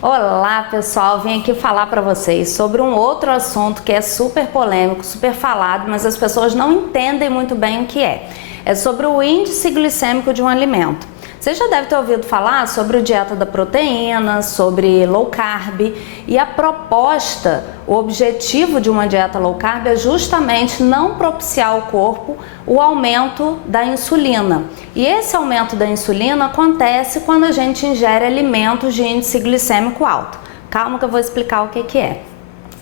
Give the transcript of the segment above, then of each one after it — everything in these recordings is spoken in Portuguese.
Olá pessoal, vim aqui falar para vocês sobre um outro assunto que é super polêmico, super falado, mas as pessoas não entendem muito bem o que é. É sobre o índice glicêmico de um alimento. Você já deve ter ouvido falar sobre a dieta da proteína, sobre low carb, e a proposta, o objetivo de uma dieta low carb é justamente não propiciar ao corpo o aumento da insulina. E esse aumento da insulina acontece quando a gente ingere alimentos de índice glicêmico alto. Calma que eu vou explicar o que é.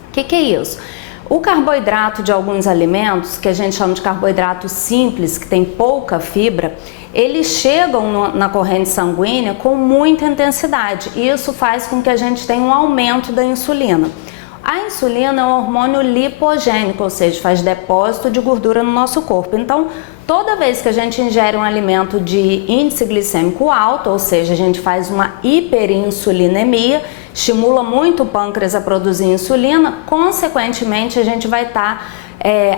O que é isso? O carboidrato de alguns alimentos, que a gente chama de carboidrato simples, que tem pouca fibra, eles chegam na corrente sanguínea com muita intensidade e isso faz com que a gente tenha um aumento da insulina. A insulina é um hormônio lipogênico, ou seja, faz depósito de gordura no nosso corpo. Então, toda vez que a gente ingere um alimento de índice glicêmico alto, ou seja, a gente faz uma hiperinsulinemia, estimula muito o pâncreas a produzir insulina, consequentemente a gente vai estar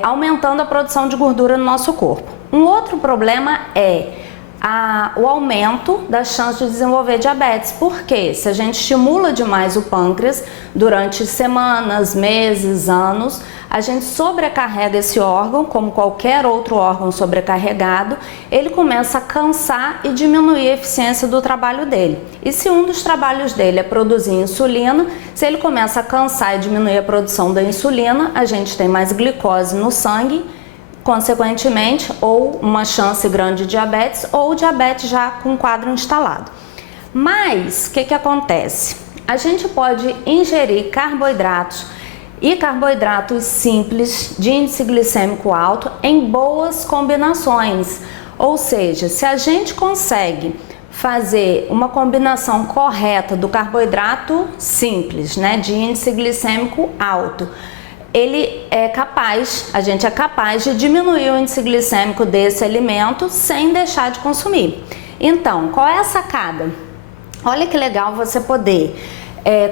aumentando a produção de gordura no nosso corpo. Um outro problema é o aumento da chance de desenvolver diabetes. Porque se a gente estimula demais o pâncreas durante semanas, meses, anos, a gente sobrecarrega esse órgão, como qualquer outro órgão sobrecarregado, ele começa a cansar e diminuir a eficiência do trabalho dele. E se um dos trabalhos dele é produzir insulina, se ele começa a cansar e diminuir a produção da insulina, a gente tem mais glicose no sangue, consequentemente, ou uma chance grande de diabetes, ou diabetes já com quadro instalado. Mas, o que acontece? A gente pode ingerir carboidratos e carboidratos simples de índice glicêmico alto em boas combinações. Ou seja, se a gente consegue fazer uma combinação correta do carboidrato simples, de índice glicêmico alto, a gente é capaz de diminuir o índice glicêmico desse alimento sem deixar de consumir. Então, qual é a sacada? Olha que legal você poder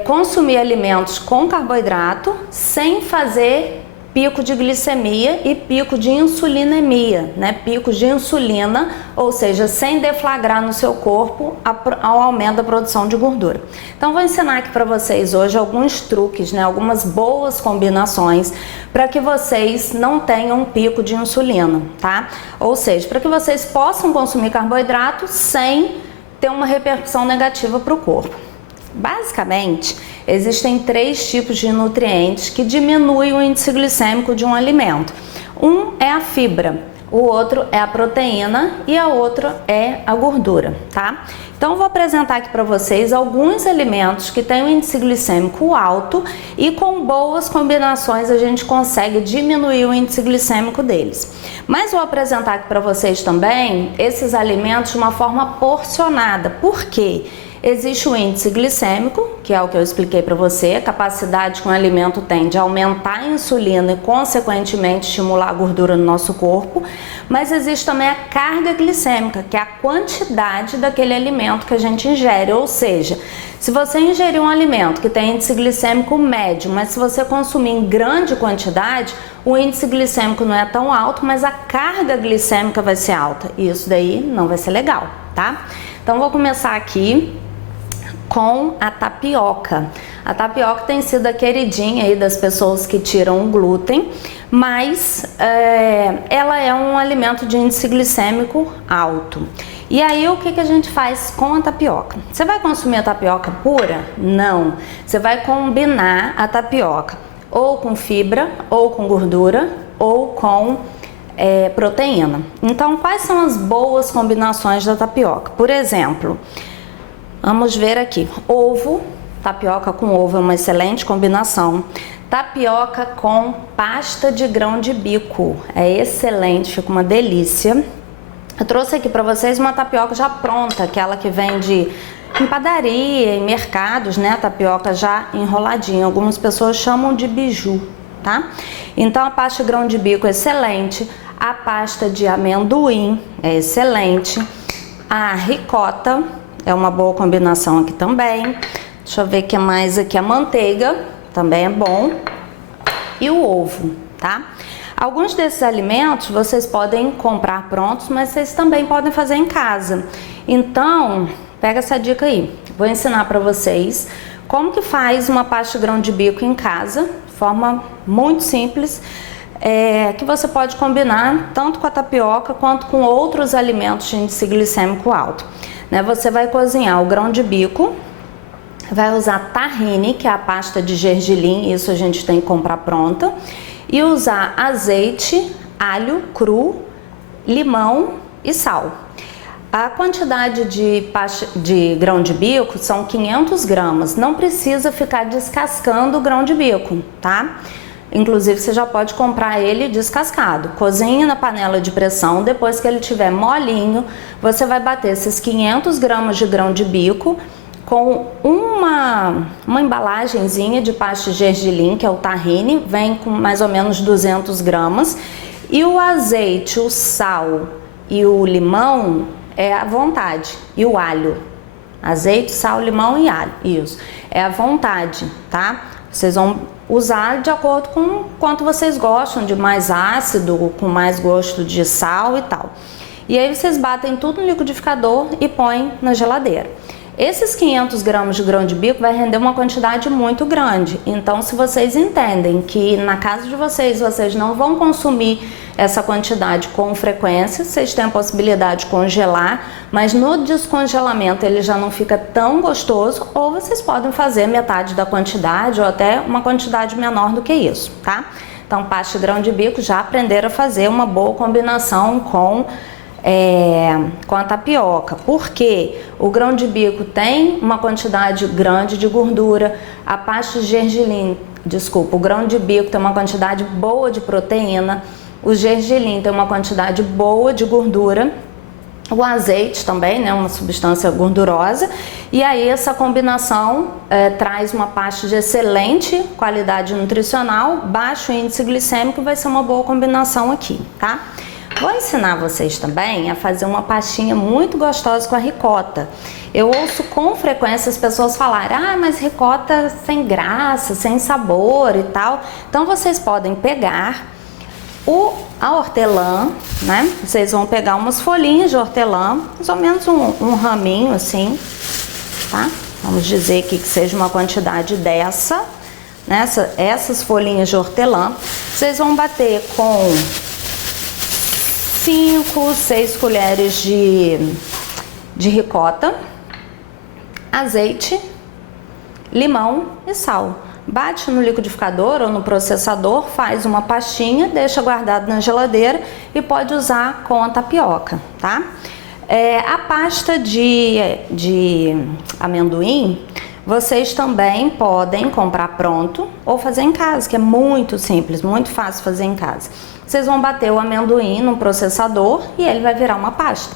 consumir alimentos com carboidrato sem fazer pico de glicemia e pico de insulinemia, pico de insulina, ou seja, sem deflagrar no seu corpo ao aumento da produção de gordura. Então vou ensinar aqui para vocês hoje alguns truques, algumas boas combinações para que vocês não tenham um pico de insulina, tá? Ou seja, para que vocês possam consumir carboidrato sem ter uma repercussão negativa para o corpo. Basicamente, existem 3 tipos de nutrientes que diminuem o índice glicêmico de um alimento. Um é a fibra, o outro é a proteína e a outra é a gordura, tá? Então, eu vou apresentar aqui para vocês alguns alimentos que têm um índice glicêmico alto e com boas combinações a gente consegue diminuir o índice glicêmico deles. Mas vou apresentar aqui para vocês também esses alimentos de uma forma porcionada. Por quê? Existe o índice glicêmico, que é o que eu expliquei para você, a capacidade que um alimento tem de aumentar a insulina e, consequentemente, estimular a gordura no nosso corpo, mas existe também a carga glicêmica, que é a quantidade daquele alimento que a gente ingere, ou seja, se você ingerir um alimento que tem índice glicêmico médio, mas se você consumir em grande quantidade, o índice glicêmico não é tão alto, mas a carga glicêmica vai ser alta, e isso daí não vai ser legal, tá? Então, vou começar aqui com a tapioca. A tapioca tem sido a queridinha aí das pessoas que tiram o glúten, mas ela é um alimento de índice glicêmico alto. E aí o que a gente faz com a tapioca? Você vai consumir a tapioca pura? Não. Você vai combinar a tapioca ou com fibra, ou com gordura, ou com proteína. Então, quais são as boas combinações da tapioca? Por exemplo, vamos ver aqui, ovo, tapioca com ovo é uma excelente combinação. Tapioca com pasta de grão de bico, é excelente, fica uma delícia. Eu trouxe aqui para vocês uma tapioca já pronta, aquela que vende em padaria, em mercados, a tapioca já enroladinha. Algumas pessoas chamam de biju, tá? Então a pasta de grão de bico é excelente, a pasta de amendoim é excelente, a ricota é uma boa combinação aqui também. Deixa eu ver o que mais aqui. A manteiga também é bom. E o ovo, tá? Alguns desses alimentos vocês podem comprar prontos, mas vocês também podem fazer em casa. Então, pega essa dica aí. Vou ensinar para vocês Como que faz uma pasta de grão de bico em casa, de forma muito simples, que você pode combinar tanto com a tapioca quanto com outros alimentos de índice glicêmico alto. Né? Você vai cozinhar o grão de bico, vai usar tahine, que é a pasta de gergelim, isso a gente tem que comprar pronta, e usar azeite, alho cru, limão e sal. A quantidade de grão de bico são 500 gramas, não precisa ficar descascando o grão de bico, tá? Inclusive você já pode comprar ele descascado. Cozinhe na panela de pressão, depois que ele estiver molinho, você vai bater esses 500 gramas de grão de bico com uma embalagenzinha de pasta de gergelim, que é o tahine, vem com mais ou menos 200 gramas. E o azeite, o sal e o limão é à vontade. E o alho. Azeite, sal, limão e alho. Isso. É à vontade, tá? Vocês vão usar de acordo com o quanto vocês gostam, de mais ácido, com mais gosto de sal e tal. E aí vocês batem tudo no liquidificador e põem na geladeira. Esses 500 gramas de grão de bico vai render uma quantidade muito grande. Então, se vocês entendem que na casa de vocês não vão consumir essa quantidade com frequência, vocês têm a possibilidade de congelar, mas no descongelamento ele já não fica tão gostoso, ou vocês podem fazer metade da quantidade ou até uma quantidade menor do que isso, tá? Então, pasta de grão de bico já aprenderam a fazer uma boa combinação com a tapioca, porque o grão de bico tem uma quantidade grande de gordura, a pasta de gergelim, o grão de bico tem uma quantidade boa de proteína, o gergelim tem uma quantidade boa de gordura, o azeite também, né, uma substância gordurosa, e aí essa combinação traz uma pasta de excelente qualidade nutricional, baixo índice glicêmico, vai ser uma boa combinação aqui, tá? Vou ensinar vocês também a fazer uma pastinha muito gostosa com a ricota. Eu ouço com frequência as pessoas falarem, mas ricota sem graça, sem sabor e tal. Então vocês podem pegar a hortelã, né? Vocês vão pegar umas folhinhas de hortelã, mais ou menos um raminho assim, tá? Vamos dizer aqui que seja uma quantidade dessa, né? Essas folhinhas de hortelã. Vocês vão bater com 5, 6 colheres de ricota, azeite, limão e sal. Bate no liquidificador ou no processador, faz uma pastinha, deixa guardado na geladeira e pode usar com a tapioca, tá? A pasta de amendoim, vocês também podem comprar pronto ou fazer em casa, que é muito simples, muito fácil fazer em casa. Vocês vão bater o amendoim no processador e ele vai virar uma pasta.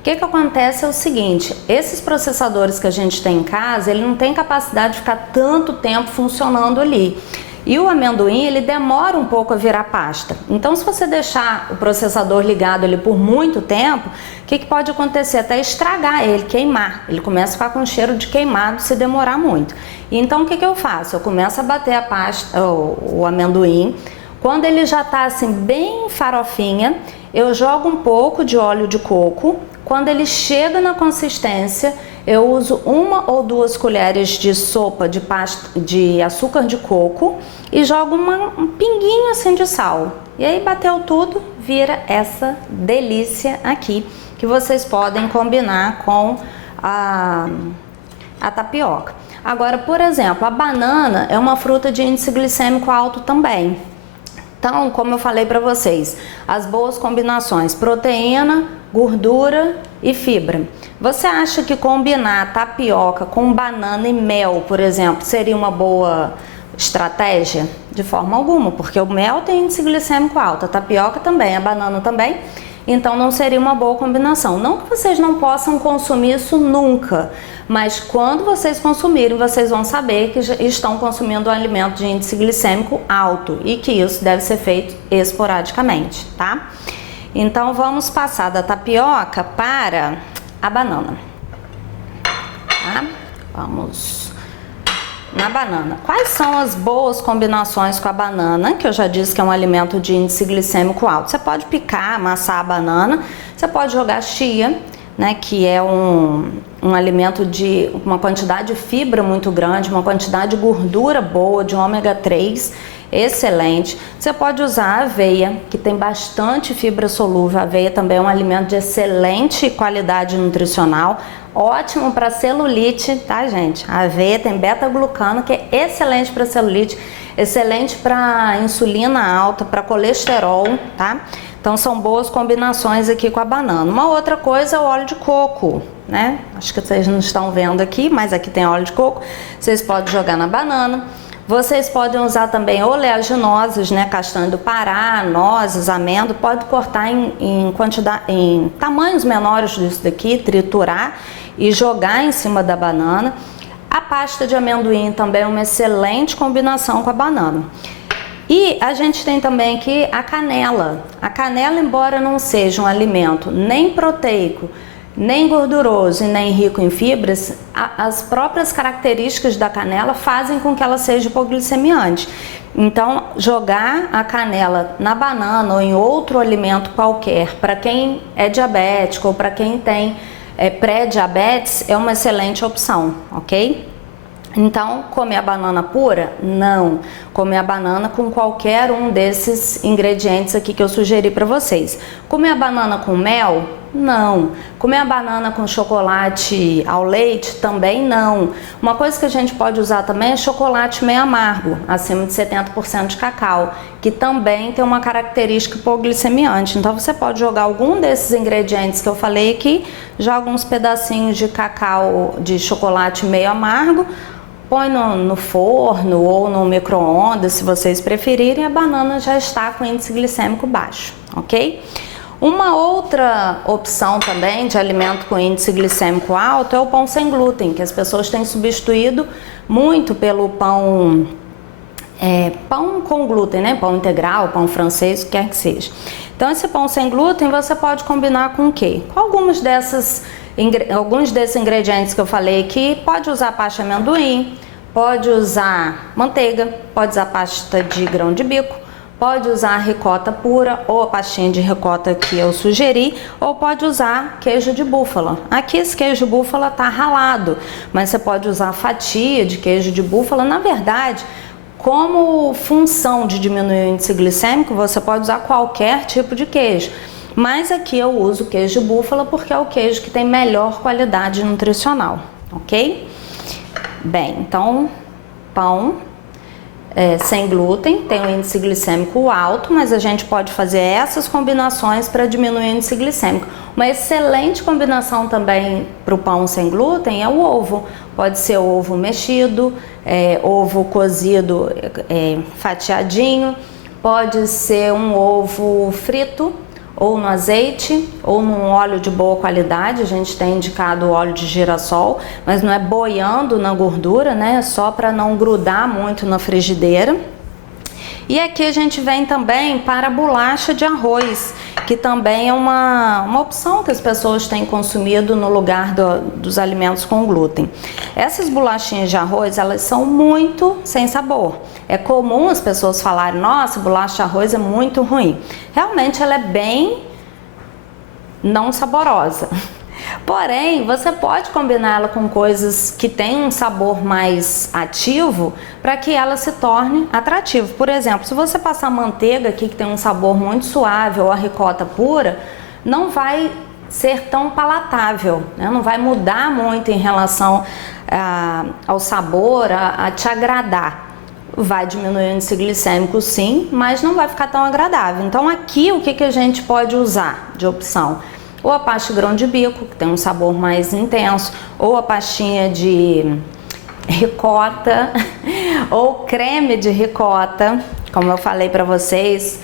O que acontece é o seguinte, esses processadores que a gente tem em casa, ele não tem capacidade de ficar tanto tempo funcionando ali. E o amendoim, ele demora um pouco a virar pasta. Então, se você deixar o processador ligado ali por muito tempo, o que pode acontecer? Até estragar ele, queimar. Ele começa a ficar com cheiro de queimado se demorar muito. Então, o que eu faço? Eu começo a bater a pasta, o amendoim. Quando ele já está assim bem farofinha, eu jogo um pouco de óleo de coco. Quando ele chega na consistência, eu uso 1 ou 2 colheres de sopa de açúcar de coco e jogo um pinguinho assim de sal. E aí bateu tudo, vira essa delícia aqui, que vocês podem combinar com a tapioca. Agora, por exemplo, a banana é uma fruta de índice glicêmico alto também. Então, como eu falei para vocês, as boas combinações, proteína, gordura e fibra. Você acha que combinar tapioca com banana e mel, por exemplo, seria uma boa estratégia? De forma alguma, porque o mel tem índice glicêmico alto, a tapioca também, a banana também. Então não seria uma boa combinação. Não que vocês não possam consumir isso nunca, mas quando vocês consumirem, vocês vão saber que já estão consumindo um alimento de índice glicêmico alto e que isso deve ser feito esporadicamente, tá? Então vamos passar da tapioca para a banana, tá? Vamos na banana. Quais são as boas combinações com a banana? Que eu já disse que é um alimento de índice glicêmico alto. Você pode picar, amassar a banana, você pode jogar chia, né, que é um alimento de uma quantidade de fibra muito grande, uma quantidade de gordura boa, de ômega 3, excelente. Você pode usar a aveia, que tem bastante fibra solúvel. A aveia também é um alimento de excelente qualidade nutricional, ótimo para celulite, tá, gente? A aveia tem beta-glucano, que é excelente para celulite, excelente para insulina alta, para colesterol, tá? Então são boas combinações aqui com a banana. Uma outra coisa é o óleo de coco, né? Acho que vocês não estão vendo aqui, mas aqui tem óleo de coco. Vocês podem jogar na banana. Vocês podem usar também oleaginosas, né? Castanha do Pará, nozes, amêndoa. Pode cortar em tamanhos menores disso daqui, triturar e jogar em cima da banana. A pasta de amendoim também é uma excelente combinação com a banana. E a gente tem também aqui a canela. A canela, embora não seja um alimento nem proteico, nem gorduroso e nem rico em fibras, as próprias características da canela fazem com que ela seja hipoglicemiante. Então, jogar a canela na banana ou em outro alimento qualquer, para quem é diabético ou para quem tem pré-diabetes, é uma excelente opção, ok? Então, comer a banana pura? Não. Comer a banana com qualquer um desses ingredientes aqui que eu sugeri para vocês. Comer a banana com mel? Não. Comer a banana com chocolate ao leite? Também não. Uma coisa que a gente pode usar também é chocolate meio amargo, acima de 70% de cacau, que também tem uma característica hipoglicemiante. Então, você pode jogar algum desses ingredientes que eu falei aqui, joga uns pedacinhos de cacau, de chocolate meio amargo, põe no forno ou no micro-ondas, se vocês preferirem, a banana já está com índice glicêmico baixo, ok? Uma outra opção também de alimento com índice glicêmico alto é o pão sem glúten, que as pessoas têm substituído muito pelo pão com glúten, né? Pão integral, pão francês, o que quer que seja. Então, esse pão sem glúten você pode combinar com o quê? Com alguns desses ingredientes que eu falei aqui. Pode usar pasta de amendoim, pode usar manteiga, pode usar pasta de grão de bico, pode usar ricota pura ou a pastinha de ricota que eu sugeri, ou pode usar queijo de búfala. Aqui esse queijo de búfala tá ralado, mas você pode usar fatia de queijo de búfala. Na verdade, como função de diminuir o índice glicêmico, você pode usar qualquer tipo de queijo. Mas aqui eu uso queijo de búfala porque é o queijo que tem melhor qualidade nutricional, ok? Bem, então, pão sem glúten tem um índice glicêmico alto, mas a gente pode fazer essas combinações para diminuir o índice glicêmico. Uma excelente combinação também para o pão sem glúten é o ovo. Pode ser ovo mexido, ovo cozido fatiadinho, pode ser um ovo frito, ou no azeite, ou num óleo de boa qualidade. A gente tem indicado o óleo de girassol, mas não é boiando na gordura, né? Só para não grudar muito na frigideira. E aqui a gente vem também para a bolacha de arroz, que também é uma opção que as pessoas têm consumido no lugar dos alimentos com glúten. Essas bolachinhas de arroz, elas são muito sem sabor. É comum as pessoas falarem, nossa, bolacha de arroz é muito ruim. Realmente ela é bem não saborosa. Porém, você pode combinar ela com coisas que têm um sabor mais ativo para que ela se torne atrativa. Por exemplo, se você passar manteiga aqui que tem um sabor muito suave ou a ricota pura, não vai ser tão palatável, né? Não vai mudar muito em relação ao sabor, a te agradar. Vai diminuir o índice glicêmico sim, mas não vai ficar tão agradável. Então aqui o que a gente pode usar de opção? Ou a pasta de grão de bico, que tem um sabor mais intenso, ou a pastinha de ricota, ou creme de ricota, como eu falei para vocês,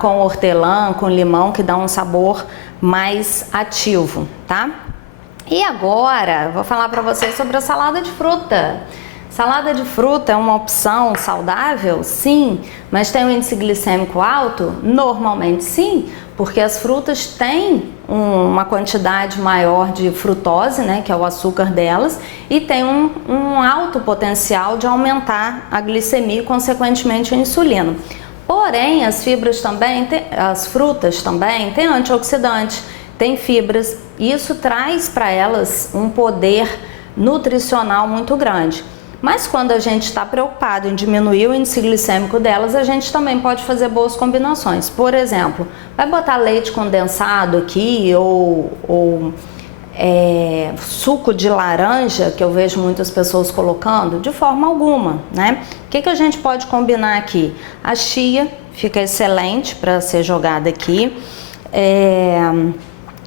com hortelã, com limão, que dá um sabor mais ativo, tá? E agora, vou falar para vocês sobre a salada de fruta. Salada de fruta é uma opção saudável? Sim. Mas tem um índice glicêmico alto? Normalmente sim, porque as frutas têm uma quantidade maior de frutose, né, que é o açúcar delas, e tem um alto potencial de aumentar a glicemia e, consequentemente, a insulina. Porém, as frutas também têm antioxidante, tem fibras, Isso traz para elas um poder nutricional muito grande. Mas quando a gente está preocupado em diminuir o índice glicêmico delas, a gente também pode fazer boas combinações. Por exemplo, vai botar leite condensado aqui ou suco de laranja, que eu vejo muitas pessoas colocando, de forma alguma, né? O que a gente pode combinar aqui? A chia fica excelente para ser jogada aqui.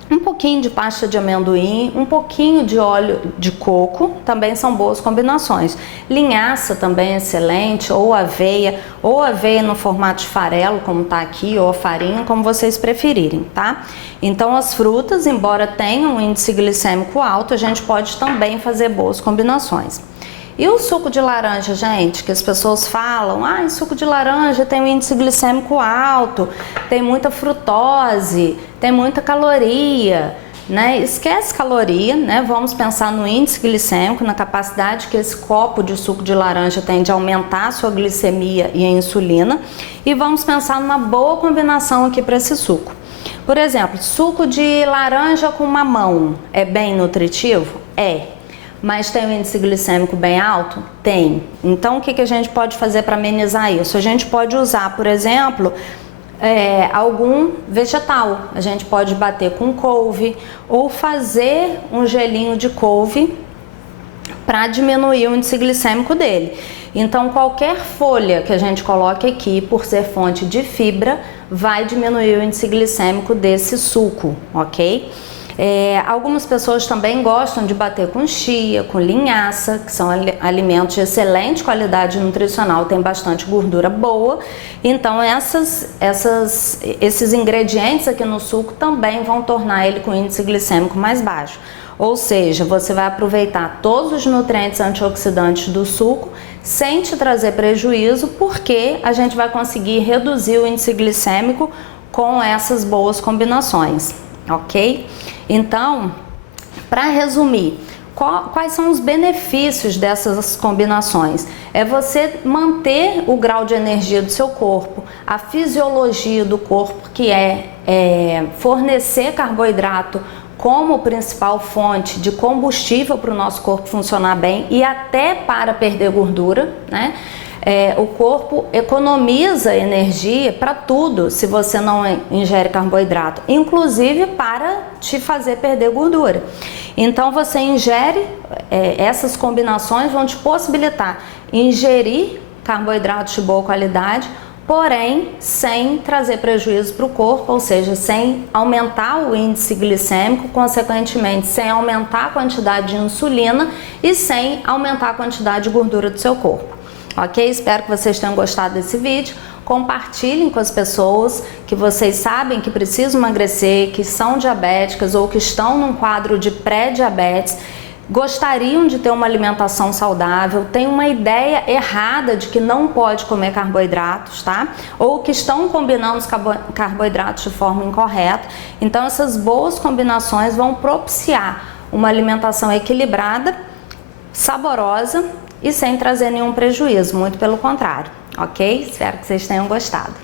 Um pouquinho de pasta de amendoim, um pouquinho de óleo de coco, também são boas combinações. Linhaça também é excelente, ou aveia no formato de farelo, como tá aqui, ou a farinha, como vocês preferirem, tá? Então as frutas, embora tenham um índice glicêmico alto, a gente pode também fazer boas combinações. E o suco de laranja, gente, que as pessoas falam, suco de laranja tem um índice glicêmico alto, tem muita frutose, tem muita caloria, né? Esquece caloria, né? Vamos pensar no índice glicêmico, na capacidade que esse copo de suco de laranja tem de aumentar a sua glicemia e a insulina, e vamos pensar numa boa combinação aqui para esse suco. Por exemplo, suco de laranja com mamão é bem nutritivo? É. Mas tem um índice glicêmico bem alto? Tem. Então, o que a gente pode fazer para amenizar isso? A gente pode usar, por exemplo, algum vegetal. A gente pode bater com couve ou fazer um gelinho de couve para diminuir o índice glicêmico dele. Então, qualquer folha que a gente coloque aqui, por ser fonte de fibra, vai diminuir o índice glicêmico desse suco, ok? Algumas pessoas também gostam de bater com chia, com linhaça, que são alimentos de excelente qualidade nutricional, tem bastante gordura boa. Então esses ingredientes aqui no suco também vão tornar ele com índice glicêmico mais baixo. Ou seja, você vai aproveitar todos os nutrientes antioxidantes do suco sem te trazer prejuízo, porque a gente vai conseguir reduzir o índice glicêmico com essas boas combinações, ok? Então, para resumir, quais são os benefícios dessas combinações? É você manter o grau de energia do seu corpo, a fisiologia do corpo, que é fornecer carboidrato como principal fonte de combustível para o nosso corpo funcionar bem e até para perder gordura, né? O corpo economiza energia para tudo se você não ingere carboidrato, inclusive para te fazer perder gordura. Então você ingere, essas combinações vão te possibilitar ingerir carboidratos de boa qualidade, porém sem trazer prejuízo para o corpo, ou seja, sem aumentar o índice glicêmico, consequentemente sem aumentar a quantidade de insulina e sem aumentar a quantidade de gordura do seu corpo. Ok? Espero que vocês tenham gostado desse vídeo. Compartilhem com as pessoas que vocês sabem que precisam emagrecer, que são diabéticas ou que estão num quadro de pré-diabetes, gostariam de ter uma alimentação saudável, têm uma ideia errada de que não pode comer carboidratos, tá? Ou que estão combinando os carboidratos de forma incorreta. Então essas boas combinações vão propiciar uma alimentação equilibrada, saborosa e sem trazer nenhum prejuízo, muito pelo contrário, ok? Espero que vocês tenham gostado.